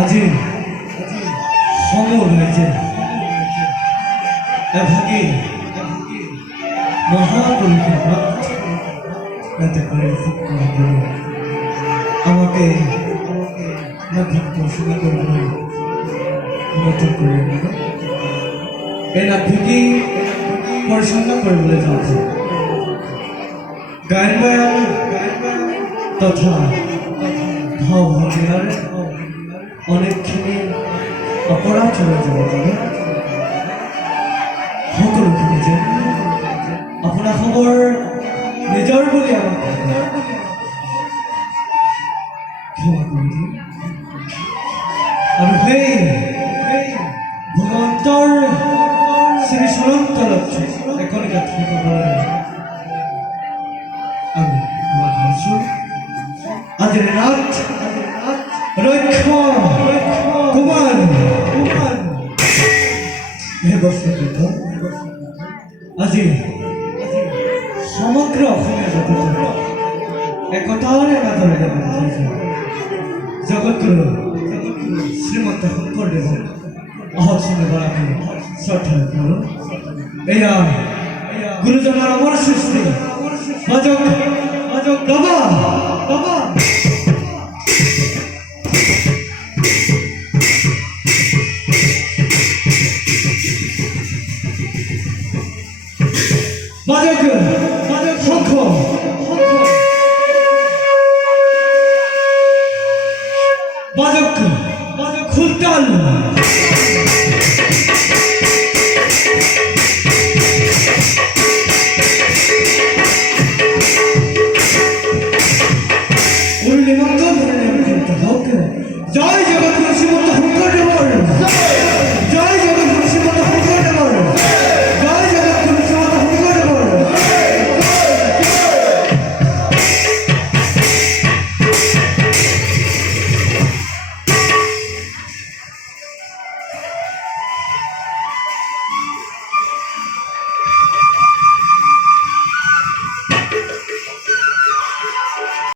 আজি সময় হয়েছে এভাগে মহাপরিকল্পনা যাতে করে আমাকে নতুন পড়াশোনা করবো নতুন করে এ নাকি পড়াশোনা করে বলে যাচ্ছে গায়ন বায়ন তথা ভাব ভাবিয়ার অনেকখানি অপরাধ চলে যাবে সকলোখিনি যে আপোনাৰ খবৰ নিজৰ বুলি আমাক ক্ষমা কৰি দিয়ে আৰু সেই ভগৱন্তৰ শ্ৰী চৰণতলত একনিকা থাকিবলৈ আমি মাত হৈছোঁ আজিৰ ৰাত ৰক্ষ কুমাৰ হে বস্তুত আজি সমগ্ৰ অসমীয়া জগতত একতাৰে মাজেৰে জগতগুৰু শ্ৰীমন্ত শংকৰদেৱক অহচনীগৰাকী শ্ৰদ্ধা কৰোঁ। এয়া গুৰুজনাৰ অমৰ সৃষ্টি ভজক